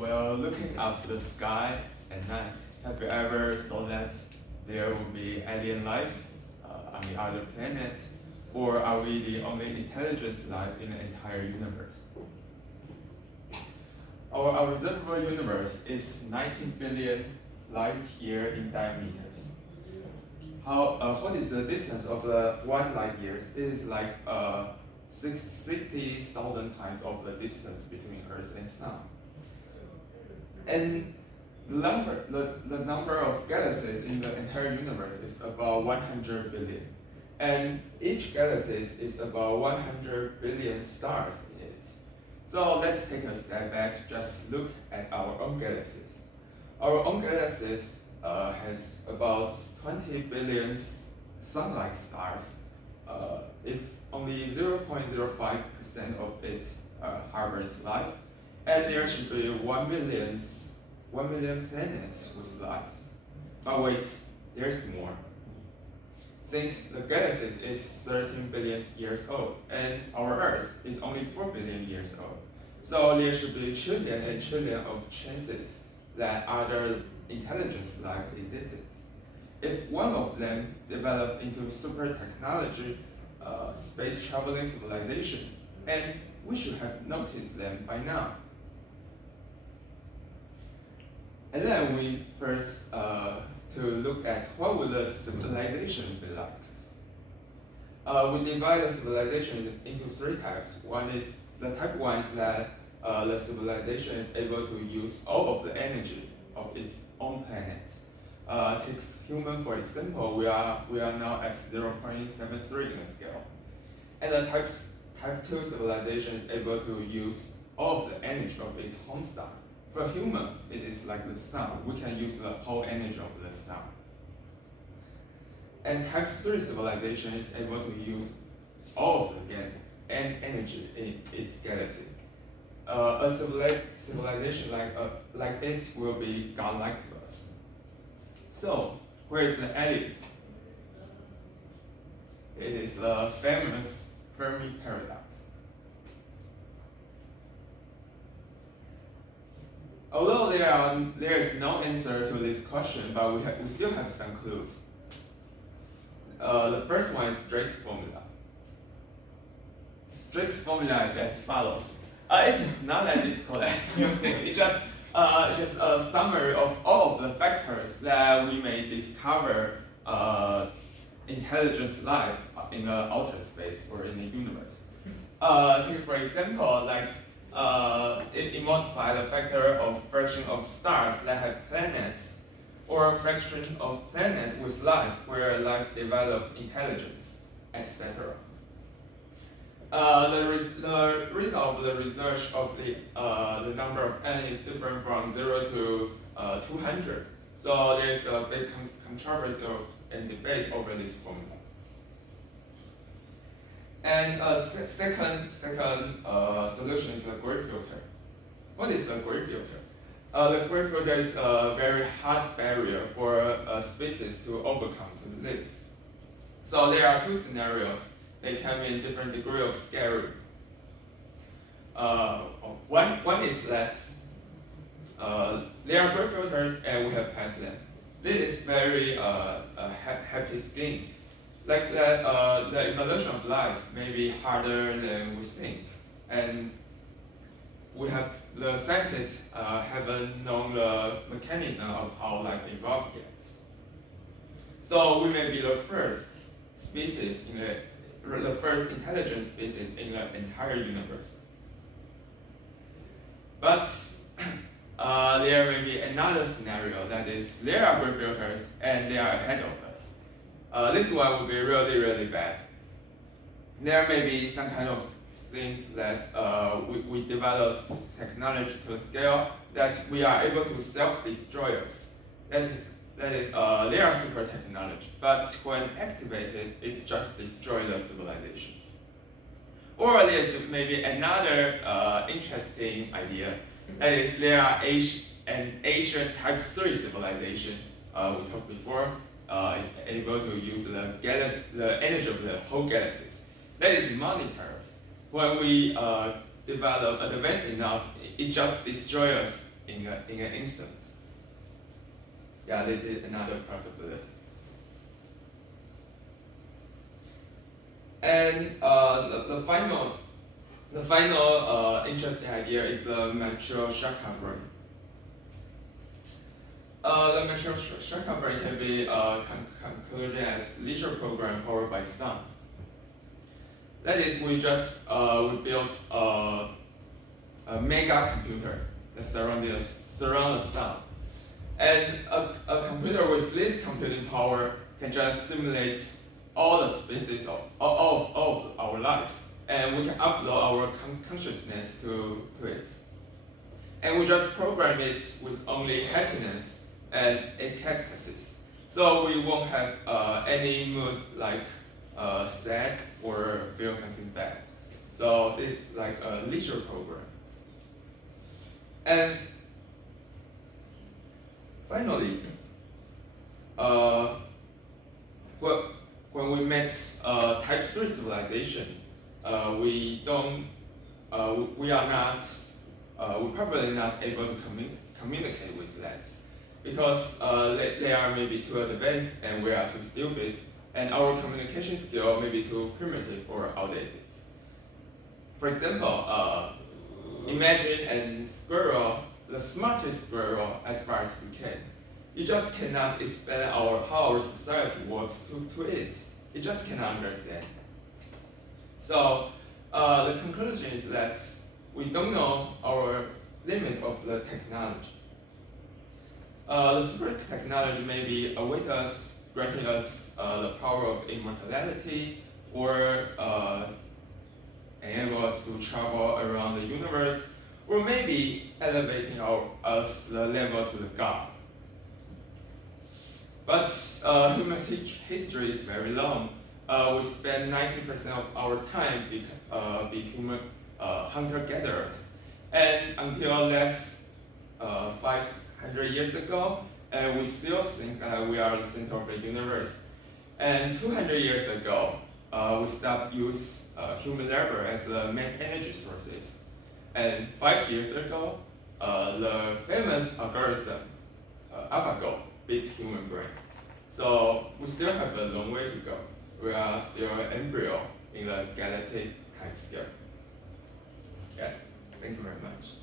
Well, looking up to the sky at night, have you ever thought that there will be alien life on the other planets? Or are we the only intelligent life in the entire universe? Our observable universe is 19 billion light year in diameters. What is the distance of the 1 light years? It is like 60,000 times of the distance between Earth and Sun. And the number of galaxies in the entire universe is about 100 billion. And each galaxy is about 100 billion stars in it. So let's take a step back, just look at our own galaxies. Our own galaxies has about 20 billion sun-like stars. If only 0.05% of it harbors life, and there should be 1 million planets with life. But wait, there's more. Since the galaxy is 13 billion years old, and our Earth is only 4 billion years old, so there should be trillion and trillion of chances that other intelligent life exists. If one of them developed into super technology, space traveling civilization, and we should have noticed them by now. And then we first to look at what would the civilization be like. We divide the civilization into 3 types. One is the type 1 is that the civilization is able to use all of the energy of its own planet. Take human for example, we are now at 0.73 in the scale. And the type 2 civilization is able to use all of the energy of its home star. For human, it is like the sun. We can use the whole energy of the sun. And type 3 civilization is able to use all of the energy in its galaxy. A civilization like it will be godlike to us. So, where is the aliens? It is the famous Fermi paradox. Although there is no answer to this question, but we still have some clues. The first one is Drake's formula. Drake's formula is as follows. It is not that difficult as you think. It's just a summary of all of the factors that we may discover intelligent life in the outer space or in the universe. Take for example, like it multiplies the factor of fraction of stars that have planets, or a fraction of planets with life where life developed intelligence, etc. The result of the research of the number of n is different from 0 to 200. So there's a big controversy and debate over this formula. And second solution is the gray filter. What is the gray filter? The gray filter is a very hard barrier for a species to overcome to live. So there are 2 scenarios. They come in different degree of scary. One is that there are gray filters and we have passed them. This is very happy thing. Like that, the evolution of life may be harder than we think, and the scientists haven't known the mechanism of how life evolved yet. So we may be the first species the first intelligent species in the entire universe. But there may be another scenario, that is, there are gray filters and they are ahead of us. This one would be really, really bad. There may be some kind of things that we develop technology to a scale that we are able to self-destroy us. That is, they are super technology, but when activated, it just destroys the civilization. Or there's maybe another interesting idea, that is, there are an Asian type 3 civilization we talked before, is able to use the energy of the whole galaxies. That is monetary. When we develop advanced enough, it just destroys us in an instant. Yeah, this is another possibility. And the final interesting idea is the material shock covering. The material shock covering can be concluded as leisure program powered by sun. That is, we built a mega computer that surround the sun, and a computer with this computing power can just simulate all the species of our lives, and we can upload our consciousness to it. And we just program it with only happiness and ecstasis. So we won't have any mood like sad or feel something bad. So it's like a leisure program. And finally, when we met Type 3 civilization, we probably not able to communicate with that, because they are maybe too advanced and we are too stupid, and our communication skill may be too primitive or outdated. For example, imagine a squirrel, the smartest squirrel as far as we can. You just cannot explain how our society works to it. It just cannot understand. So the conclusion is that we don't know our limit of the technology. The super technology may await us, granting us the power of immortality, or enable us to travel around the universe, or maybe elevating us the level to the God. But human history is very long. We spend 90% of our time be human hunter-gatherers, and until less 500 years ago, and we still think that we are the center of the universe. And 200 years ago, we stopped use human labor as the main energy sources. And 5 years ago, the famous algorithm, AlphaGo, beat human brain. So we still have a long way to go. We are still an embryo in the galactic time scale. Yeah, thank you very much.